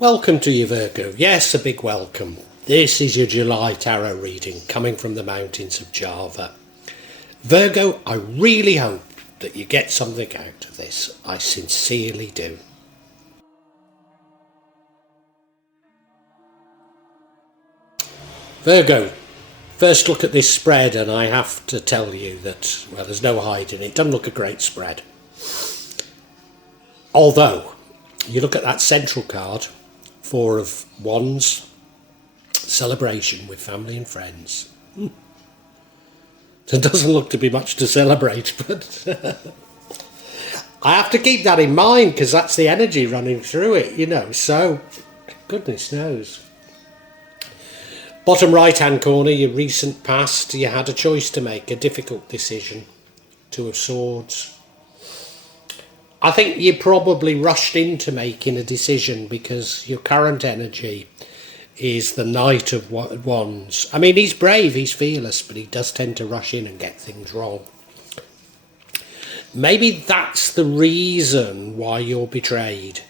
Welcome to you, Virgo. Yes, a big welcome. This is your July tarot reading coming from the mountains of Java. Virgo, I really hope that you get something out of this. I sincerely do. Virgo, first look at this spread and I have to tell you that, well, there's no hiding it. It doesn't look a great spread. Although, you look at that central card, Four of Wands, celebration with family and friends. There doesn't look to be much to celebrate, but I have to keep that in mind because that's the energy running through it, so goodness knows. Bottom right hand corner, your recent past, you had a choice to make, a difficult decision. Two of Swords. I think you probably rushed into making a decision because your current energy is the Knight of Wands. I mean, he's brave, he's fearless, but he does tend to rush in and get things wrong. Maybe that's the reason why you're betrayed,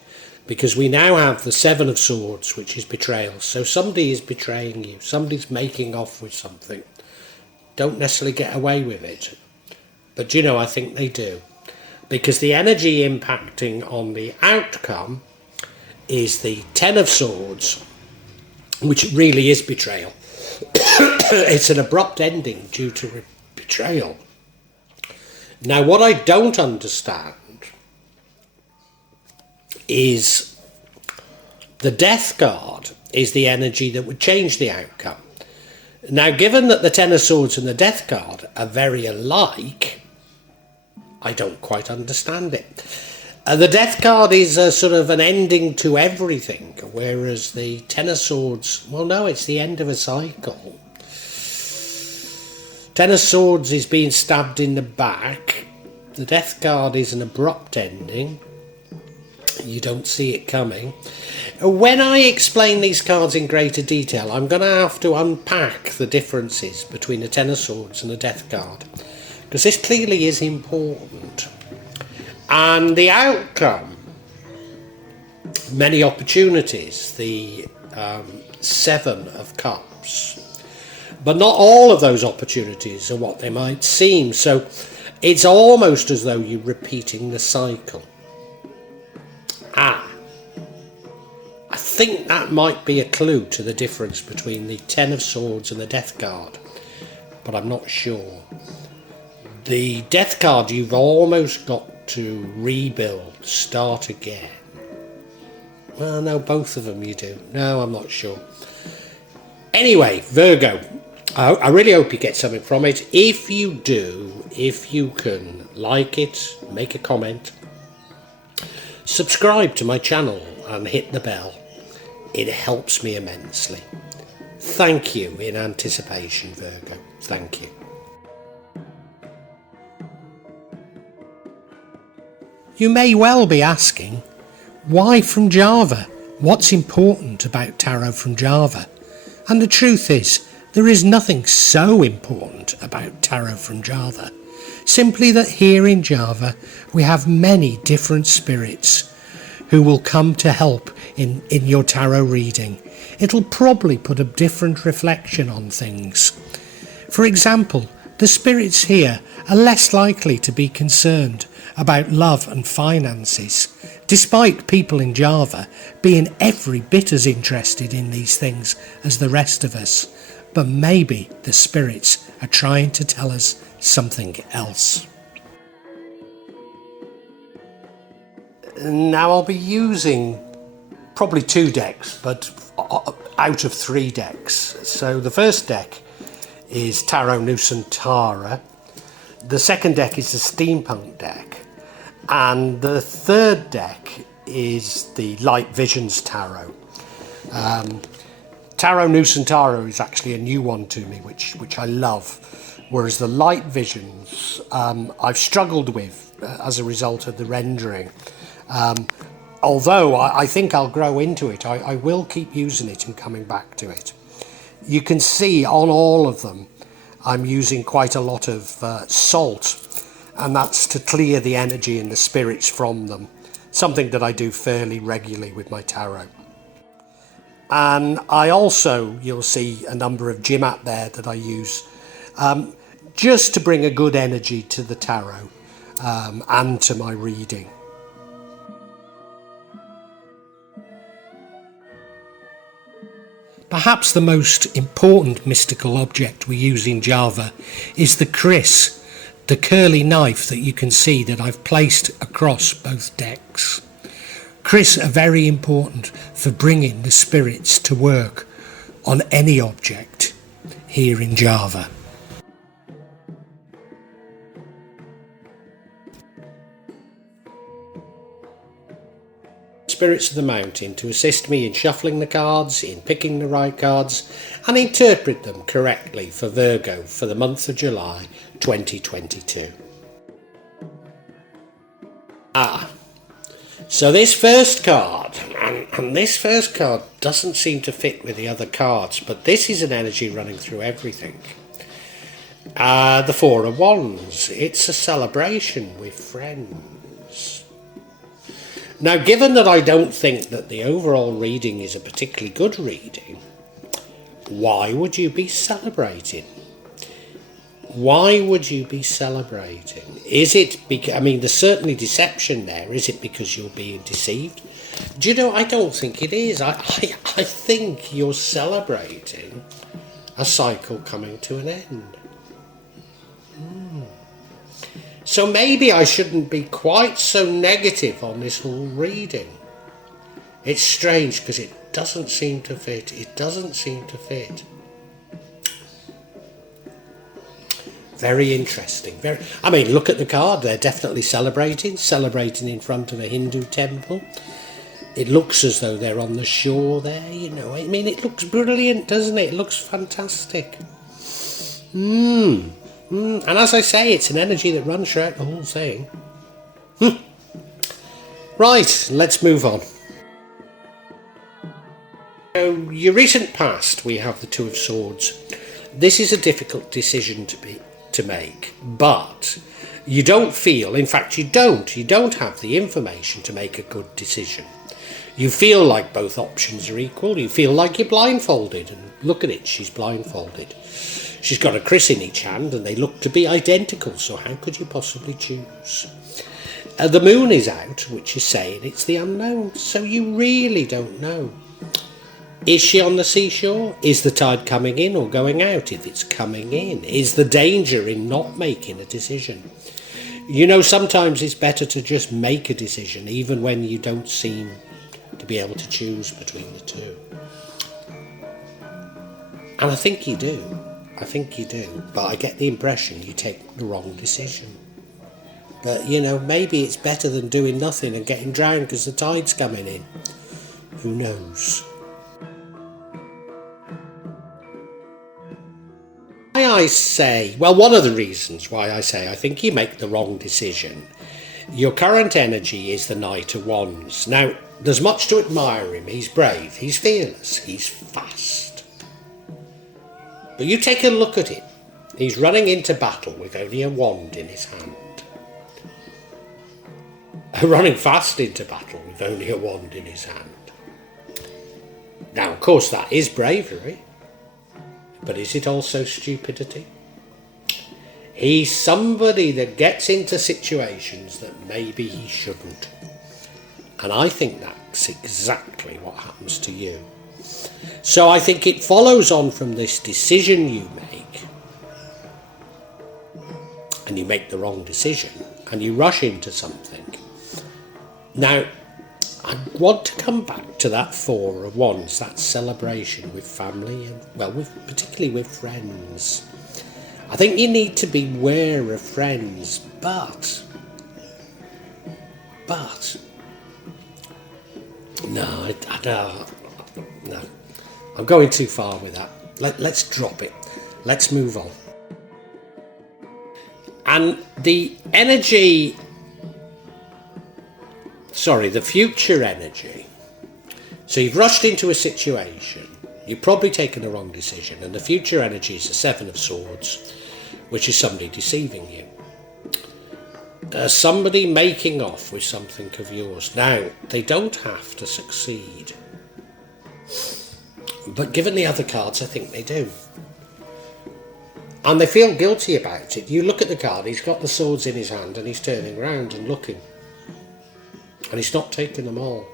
because we now have the Seven of Swords, which is betrayal. So somebody is betraying you, somebody's making off with something. Don't necessarily get away with it, but I think they do. Because the energy impacting on the outcome is the Ten of Swords, which really is betrayal. It's an abrupt ending due to betrayal. Now, what I don't understand is the Death card is the energy that would change the outcome. Now, given that the Ten of Swords and the Death card are very alike, I don't quite understand it. The Death card is a sort of an ending to everything, whereas the Ten of Swords, well, no, it's the end of a cycle. Ten of Swords is being stabbed in the back. The Death card is an abrupt ending. You don't see it coming. When I explain these cards in greater detail, I'm going to have to unpack the differences between the Ten of Swords and the Death card, because this clearly is important. And the outcome, many opportunities, the Seven of Cups. But not all of those opportunities are what they might seem. So it's almost as though you're repeating the cycle. I think that might be a clue to the difference between the Ten of Swords and the Death card, but I'm not sure. The Death card, you've almost got to rebuild, start again. Well, no, both of them you do. No, I'm not sure. Anyway, Virgo, I really hope you get something from it. If you do, if you can like it, make a comment, subscribe to my channel and hit the bell. It helps me immensely. Thank you in anticipation, Virgo. Thank you. You may well be asking, why from Java? What's important about tarot from Java? And the truth is, there is nothing so important about tarot from Java. Simply that here in Java, we have many different spirits who will come to help in your tarot reading. It'll probably put a different reflection on things. For example, the spirits here are less likely to be concerned about love and finances, despite people in Java being every bit as interested in these things as the rest of us. But maybe the spirits are trying to tell us something else. Now I'll be using probably 2 decks, but out of 3 decks. So the first deck is Tarot Nusantara. The second deck is the Steampunk deck. And the third deck is the Light Visions Tarot. Tarot Nusantara is actually a new one to me, which I love. Whereas the Light Visions, I've struggled with as a result of the rendering. Although I think I'll grow into it, I will keep using it and coming back to it. You can see on all of them, I'm using quite a lot of salt, and that's to clear the energy and the spirits from them. Something that I do fairly regularly with my tarot. And I also, you'll see a number of gym mat there that I use just to bring a good energy to the tarot and to my reading. Perhaps the most important mystical object we use in Java is the kris, the curly knife that you can see that I've placed across both decks. Kris are very important for bringing the spirits to work on any object here in Java. Spirits of the mountain to assist me in shuffling the cards, in picking the right cards and interpret them correctly for Virgo for the month of July 2022. So this first card, and this first card doesn't seem to fit with the other cards, but this is an energy running through everything. The Four of Wands, it's a celebration with friends. Now, given that I don't think that the overall reading is a particularly good reading, why would you be celebrating? Why would you be celebrating? Is it because, I mean, there's certainly deception there. Is it because you're being deceived? Do you know, I don't think it is. I think you're celebrating a cycle coming to an end. So maybe I shouldn't be quite so negative on this whole reading. It's strange because it doesn't seem to fit. It doesn't seem to fit. Very interesting. I mean, look at the card. They're definitely celebrating in front of a Hindu temple. It looks as though they're on the shore there, you know. I mean, it looks brilliant, doesn't it? It looks fantastic. And as I say, it's an energy that runs throughout the whole thing. Right, let's move on. So, your recent past, we have the Two of Swords. This is a difficult decision to make, but you don't feel, in fact you don't have the information to make a good decision. You feel like both options are equal. You feel like you're blindfolded, and look at it, she's blindfolded. She's got a kris in each hand and they look to be identical, so how could you possibly choose? The moon is out, which is saying it's the unknown, so you really don't know. Is she on the seashore? Is the tide coming in or going out? If it's coming in, is the danger in not making a decision? You know, sometimes it's better to just make a decision, even when you don't seem to be able to choose between the two. And I think you do. But I get the impression you take the wrong decision. But, you know, maybe it's better than doing nothing and getting drowned because the tide's coming in. Who knows? Why I say, well, one of the reasons why I say I think you make the wrong decision. Your current energy is the Knight of Wands. Now, there's much to admire him. He's brave, he's fearless, he's fast. But you take a look at him. He's running into battle with only a wand in his hand. Running fast into battle with only a wand in his hand. Now, of course, that is bravery. But is it also stupidity? He's somebody that gets into situations that maybe he shouldn't. And I think that's exactly what happens to you. So I think it follows on from this decision you make, and you make the wrong decision, and you rush into something. Now, I want to come back to that Four of Wands, that celebration with family, and well, particularly with friends. I think you need to beware of friends, but no, no. I'm going too far with that. Let's drop it. Let's move on. And the energy, the future energy. So you've rushed into a situation. You've probably taken the wrong decision. And the future energy is the Seven of Swords, which is somebody deceiving you. Somebody making off with something of yours. Now, they don't have to succeed. But given the other cards, I think they do. And they feel guilty about it. You look at the card, he's got the swords in his hand and he's turning around and looking. And he's not taking them all.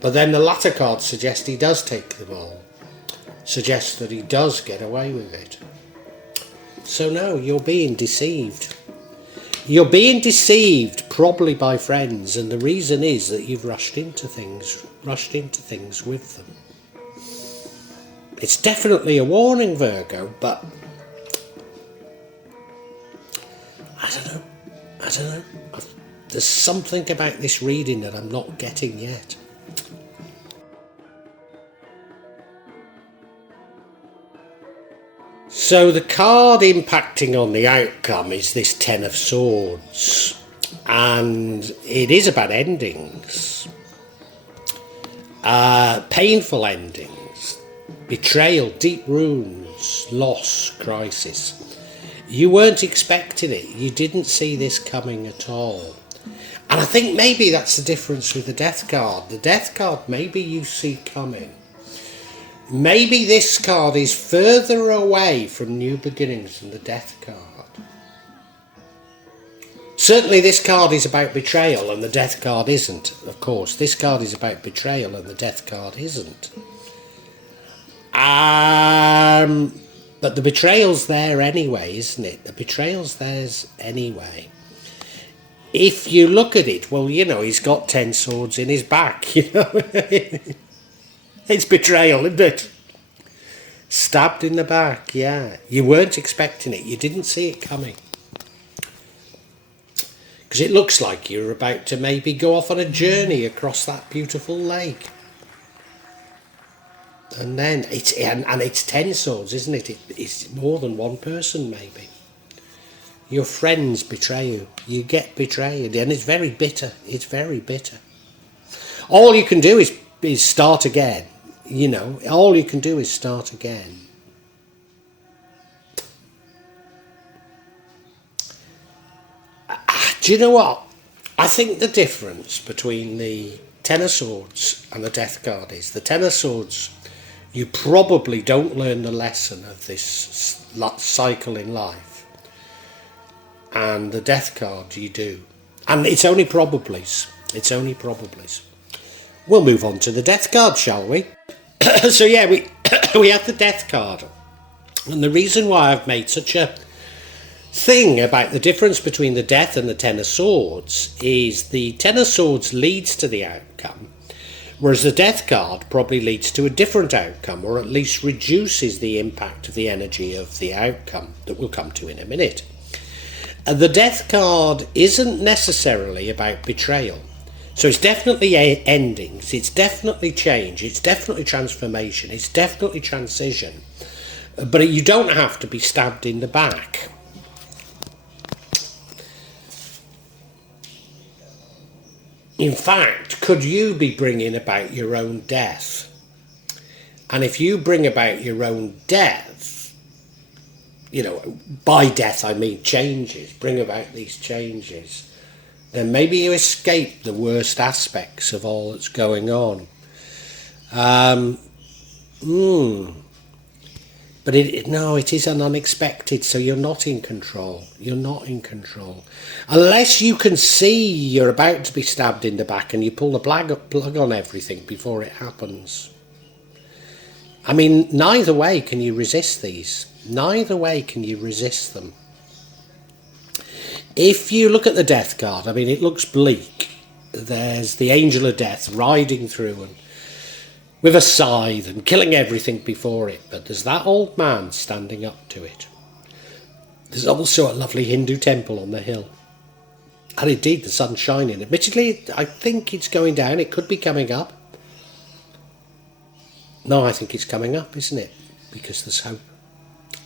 But then the latter cards suggest he does take them all. Suggest that he does get away with it. So no, you're being deceived. You're being deceived probably by friends, and the reason is that you've rushed into things with them. It's definitely a warning, Virgo, but I don't know. There's something about this reading that I'm not getting yet. So the card impacting on the outcome is this Ten of Swords, and it is about endings, painful endings, betrayal, deep wounds, loss, crisis. You weren't expecting it. You didn't see this coming at all. And I think maybe that's the difference with the Death card. The Death card maybe you see coming. Maybe this card is further away from new beginnings than the Death card. Certainly this card is about betrayal and the Death card isn't, of course. This card is about betrayal and the Death card isn't. But the betrayal's there anyway, isn't it? The betrayal's theirs anyway. If you look at it, well, you know, he's got 10 swords in his back, you know. It's betrayal, isn't it? Stabbed in the back, yeah. You weren't expecting it. You didn't see it coming. Because it looks like you're about to maybe go off on a journey across that beautiful lake. And then, it's 10 swords, isn't it? It's more than one person, maybe. Your friends betray you. You get betrayed. And it's very bitter. It's very bitter. All you can do is start again. You know, all you can do is start again. Do you know what? I think the difference between the Ten of Swords and the Death card is the Ten of Swords, you probably don't learn the lesson of this cycle in life. And the Death card, you do. And it's only probablys. It's only probablys. We'll move on to the Death card, shall we? So yeah, we have the Death card. And the reason why I've made such a thing about the difference between the Death and the Ten of Swords is the Ten of Swords leads to the outcome, whereas the Death card probably leads to a different outcome, or at least reduces the impact of the energy of the outcome that we'll come to in a minute. The Death card isn't necessarily about betrayal. So it's definitely endings, it's definitely change, it's definitely transformation, it's definitely transition. But you don't have to be stabbed in the back. In fact, could you be bringing about your own death? And if you bring about your own death, you know, by death I mean changes, bring about these changes, then maybe you escape the worst aspects of all that's going on. But it is an unexpected, so you're not in control. You're not in control. Unless you can see you're about to be stabbed in the back and you pull the plug on everything before it happens. I mean, neither way can you resist these. Neither way can you resist them. If you look at the Death card, I mean, it looks bleak. There's the Angel of Death riding through and with a scythe and killing everything before it. But there's that old man standing up to it. There's also a lovely Hindu temple on the hill. And indeed, the sun's shining. Admittedly, I think it's going down. It could be coming up. No, I think it's coming up, isn't it? Because there's hope.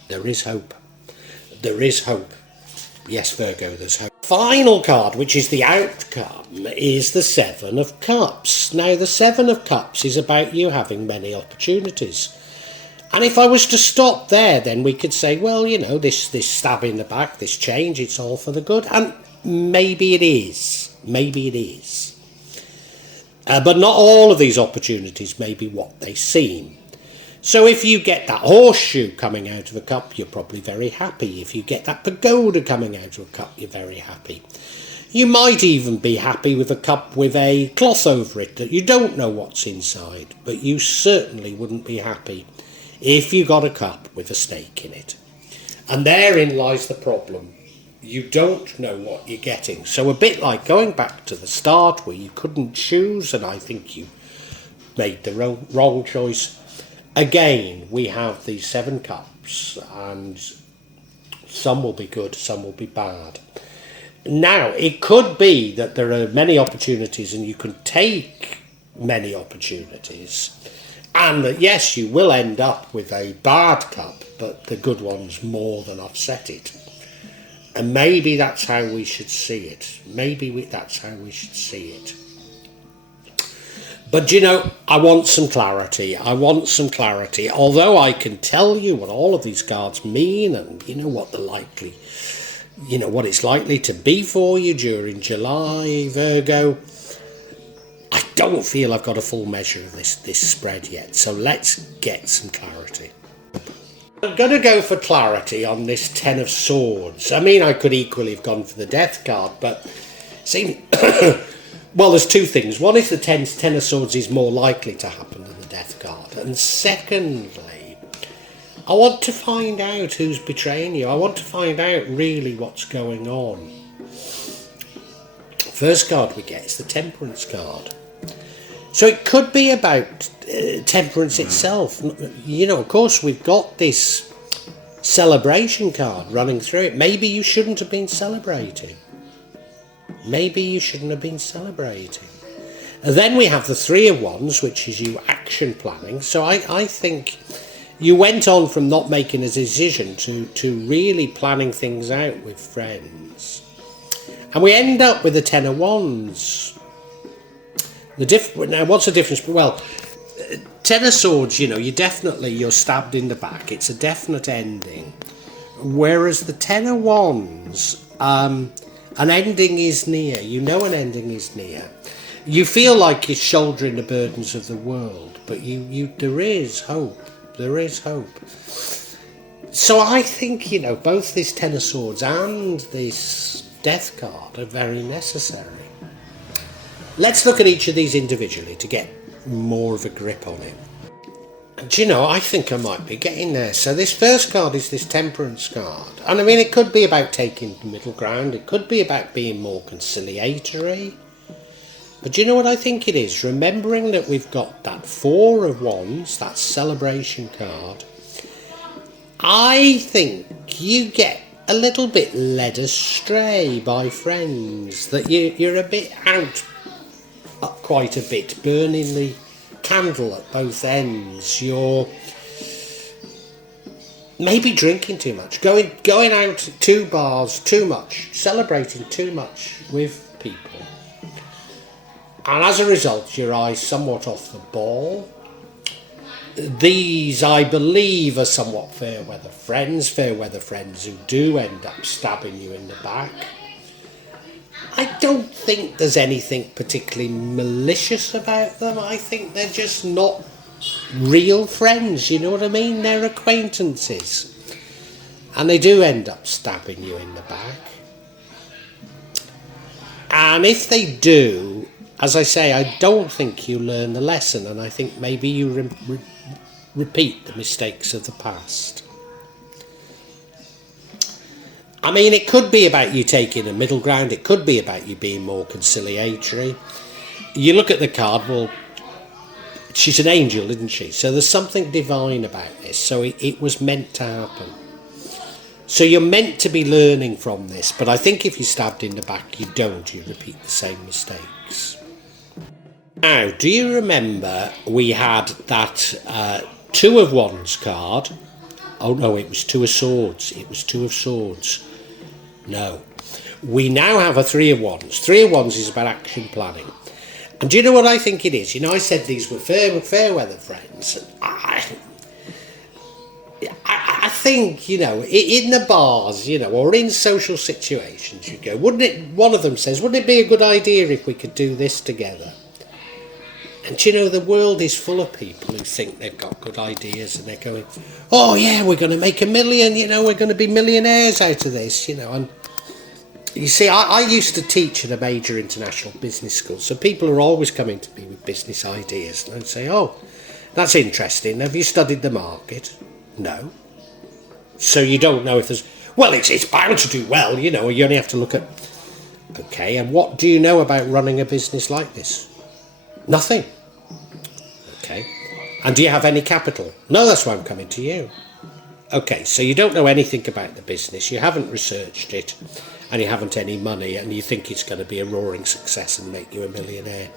There is hope. There is hope. Yes, Virgo, there's hope. Final card, which is the outcome, is the Seven of Cups. Now, the Seven of Cups is about you having many opportunities. And if I was to stop there, then we could say, well, you know, this stab in the back, this change, it's all for the good. And maybe it is. Maybe it is. But not all of these opportunities may be what they seem. So if you get that horseshoe coming out of a cup, you're probably very happy. If you get that pagoda coming out of a cup, you're very happy. You might even be happy with a cup with a cloth over it that you don't know what's inside, but you certainly wouldn't be happy if you got a cup with a snake in it. And therein lies the problem. You don't know what you're getting. So a bit like going back to the start where you couldn't choose, and I think you made the wrong choice. Again, we have these 7 cups, and some will be good, some will be bad. Now, it could be that there are many opportunities and you can take many opportunities, and that yes, you will end up with a bad cup, but the good ones more than offset it. And maybe that's how we should see it. That's how we should see it. But I want some clarity. Although I can tell you what all of these cards mean, and what what it's likely to be for you during July, Virgo, I don't feel I've got a full measure of this spread yet. So let's get some clarity. I'm going to go for clarity on this 10 of Swords. I mean, I could equally have gone for the Death card, but see, well, there's 2 things. One is the 10 of Swords is more likely to happen than the Death card. And secondly, I want to find out who's betraying you. I want to find out really what's going on. First card we get is the Temperance card. So it could be about temperance itself. Of course, we've got this celebration card running through it. Maybe you shouldn't have been celebrating. And then we have the 3 of Wands, which is you action planning. So I think you went on from not making a decision to really planning things out with friends. And we end up with the 10 of Wands. Now, what's the difference? Well, 10 of Swords, you're stabbed in the back. It's a definite ending. Whereas the 10 of Wands, an ending is near. An ending is near. You feel like you're shouldering the burdens of the world, but there is hope. There is hope. So I think, both this 10 of Swords and this Death card are very necessary. Let's look at each of these individually to get more of a grip on it. And I think I might be getting there. So this first card is this Temperance card. And I mean, it could be about taking the middle ground. It could be about being more conciliatory. But what I think it is? Remembering that we've got that 4 of Wands, that celebration card. I think you get a little bit led astray by friends. That you're a bit out quite a bit, burning the candle at both ends. You're maybe drinking too much, going out to bars too much, celebrating too much with people, and as a result your eyes somewhat off the ball. These, I believe, are somewhat fair weather friends who do end up stabbing you in the back. I don't think there's anything particularly malicious about them. I think they're just not real friends, you know what I mean? They're acquaintances. And they do end up stabbing you in the back. And if they do, as I say, I don't think you learn the lesson, and I think maybe you repeat the mistakes of the past. I mean, it could be about you taking a middle ground. It could be about you being more conciliatory. You look at the card, well, she's an angel, isn't she? So there's something divine about this. So it was meant to happen. So you're meant to be learning from this. But I think if you're stabbed in the back, you don't. You repeat the same mistakes. Now, do you remember we had that 2 of Wands card? Oh, no, it was 2 of Swords. No. We now have a 3 of Wands. 3 of Wands is about action planning. And do you know what I think it is? I said these were fair weather friends. I think, in the bars, or in social situations, you go, one of them says, wouldn't it be a good idea if we could do this together? And you know, the world is full of people who think they've got good ideas and they're going, oh yeah, we're going to make $1 million, you know, we're going to be millionaires out of this, you know. And you see, I used to teach at a major international business school, so people are always coming to me with business ideas, and I'd say, oh, that's interesting. Have you studied the market? No. So you don't know if there's... Well, it's bound to do well, you know. You only have to look at... Okay, and what do you know about running a business like this? Nothing. Okay. And do you have any capital? No, that's why I'm coming to you. Okay, so you don't know anything about the business. You haven't researched it, and you haven't any money, and you think it's going to be a roaring success and make you a millionaire.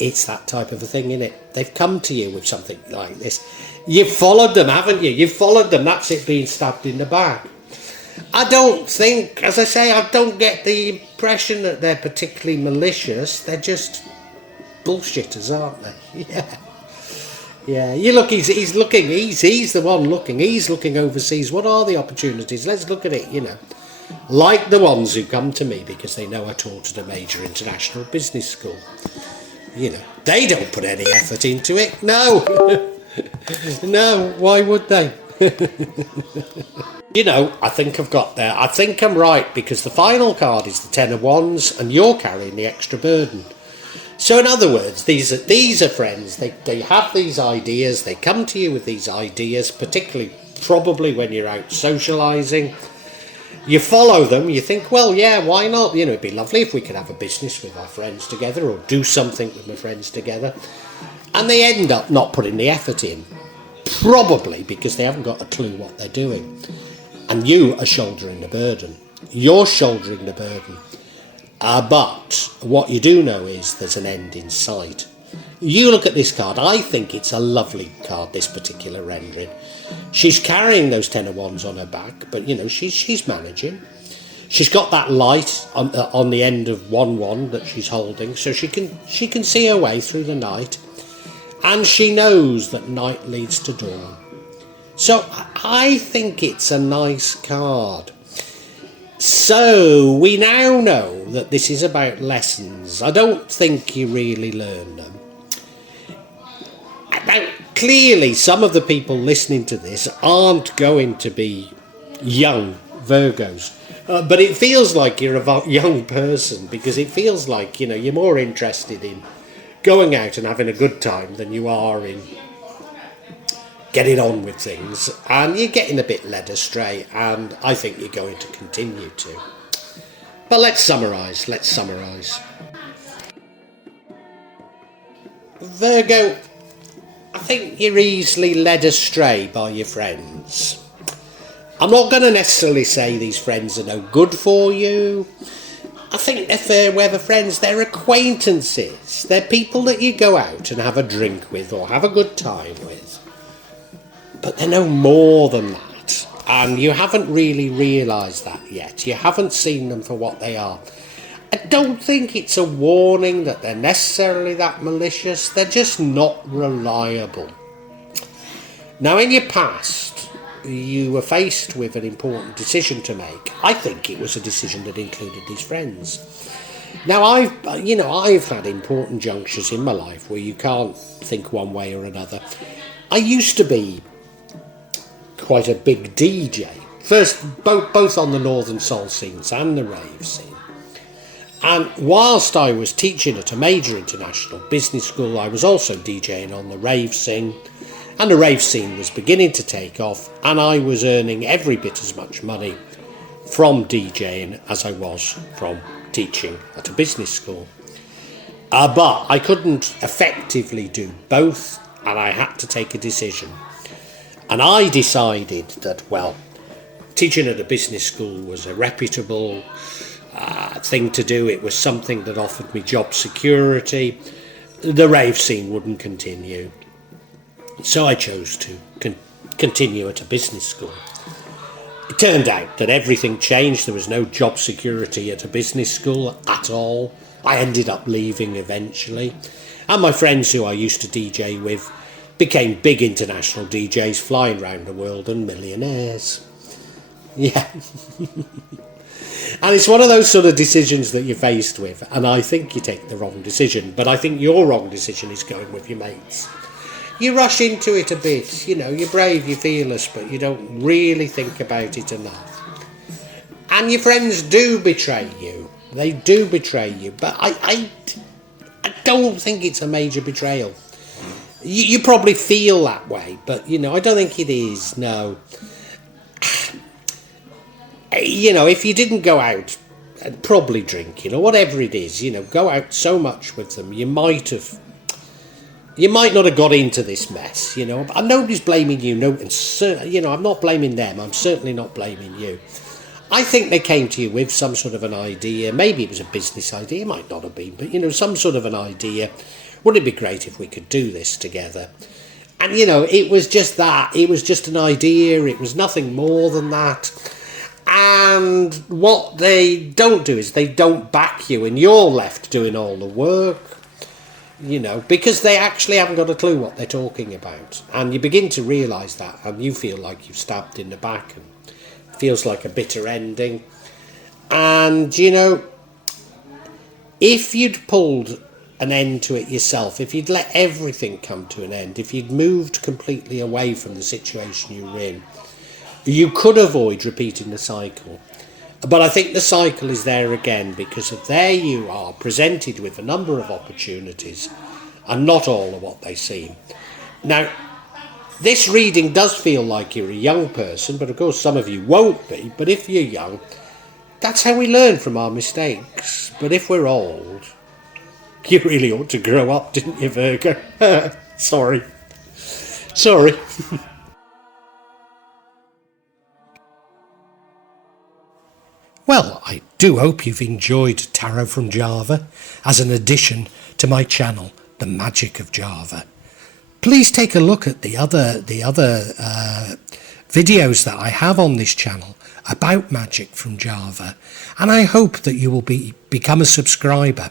It's that type of a thing, isn't it? They've come to you with something like this. You've followed them, haven't you? You've followed them. That's it, being stabbed in the back. I don't think, as I say, I don't get the impression that they're particularly malicious. They're just bullshitters, aren't they? Yeah. Yeah, you look, he's looking, he's the one looking. He's looking overseas. What are the opportunities? Let's look at it, you know. Like the ones who come to me because they know I taught at a major international business school. You know, they don't put any effort into it. No. No, why would they? You know, I think I've got there. I think I'm right, because the final card is the Ten of Wands and you're carrying the extra burden. So in other words, these are friends. They have these ideas. They come to you with these ideas, particularly probably when you're out socialising. You follow them, you think, well, yeah, why not? You know, it'd be lovely if we could have a business with our friends together or do something with my friends together. And they end up not putting the effort in, probably because they haven't got a clue what they're doing. And you are shouldering the burden. You're shouldering the burden. But what you do know is there's an end in sight. You look at this card, I think it's a lovely card, this particular rendering. She's carrying those Ten of Wands on her back, but you know, she's managing. She's got that light on the end of one wand that she's holding, so she can see her way through the night, and she knows that night leads to dawn. So I think it's a nice card. So we now know that this is about lessons. I don't think you really learn them. Now, clearly, some of the people listening to this aren't going to be young Virgos. But it feels like you're a young person, because it feels like, you know, you're more interested in going out and having a good time than you are in getting on with things. And you're getting a bit led astray, and I think you're going to continue to. But let's summarise. Virgo, I think you're easily led astray by your friends. I'm not going to necessarily say these friends are no good for you. I think they're fair weather friends. They're acquaintances. They're people that you go out and have a drink with or have a good time with. But they're no more than that. And you haven't really realised that yet. You haven't seen them for what they are. I don't think it's a warning that they're necessarily that malicious. They're just not reliable. Now, in your past, you were faced with an important decision to make. I think it was a decision that included these friends. Now, I've had important junctures in my life where you can't think one way or another. I used to be quite a big DJ. First, both on the Northern Soul scenes and the rave scene. And whilst I was teaching at a major international business school, I was also DJing on the rave scene. And the rave scene was beginning to take off, and I was earning every bit as much money from DJing as I was from teaching at a business school. But I couldn't effectively do both, and I had to take a decision. And I decided that, well, teaching at a business school was a reputable thing to do. It was something that offered me job security. The rave scene wouldn't continue. So I chose to continue at a business school. It turned out that everything changed. There was no job security at a business school at all. I ended up leaving eventually. And my friends who I used to DJ with became big international DJs flying around the world and millionaires. Yeah. And it's one of those sort of decisions that you're faced with, and I think you take the wrong decision, but I think your wrong decision is going with your mates. You rush into it a bit, you're brave, you're fearless, but you don't really think about it enough. And your friends do betray you. They do betray you, but I don't think it's a major betrayal. You probably feel that way, but, I don't think it is, no. If you didn't go out and probably drink, whatever it is, go out so much with them, you might not have got into this mess, and nobody's blaming you, I'm not blaming them, I'm certainly not blaming you. I think they came to you with some sort of an idea, maybe it was a business idea, it might not have been, but, some sort of an idea. Wouldn't it be great if we could do this together? And, it was just that, it was just an idea, it was nothing more than that. And what they don't do is they don't back you, and you're left doing all the work, because they actually haven't got a clue what they're talking about. And you begin to realise that, and you feel like you've stabbed in the back, and it feels like a bitter ending. And, if you'd pulled an end to it yourself, if you'd let everything come to an end, if you'd moved completely away from the situation you were in, you could avoid repeating the cycle. But I think the cycle is there again, because there you are presented with a number of opportunities, and not all are what they seem. Now, this reading does feel like you're a young person, but of course some of you won't be. But if you're young, that's how we learn from our mistakes. But if we're old, you really ought to grow up, didn't you, Virgo? Sorry. Well, I do hope you've enjoyed Tarot from Java as an addition to my channel, The Magic of Java. Please take a look at the other videos that I have on this channel about magic from Java, and I hope that you will become a subscriber.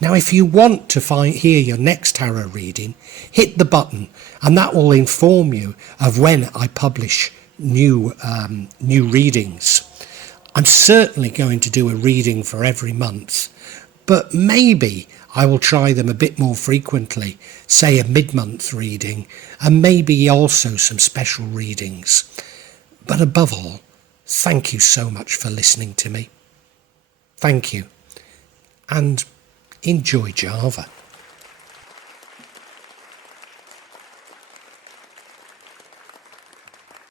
Now, if you want to hear your next tarot reading, hit the button, and that will inform you of when I publish new readings. I'm certainly going to do a reading for every month, but maybe I will try them a bit more frequently, say a mid-month reading, and maybe also some special readings. But above all, thank you so much for listening to me. Thank you, and enjoy Java.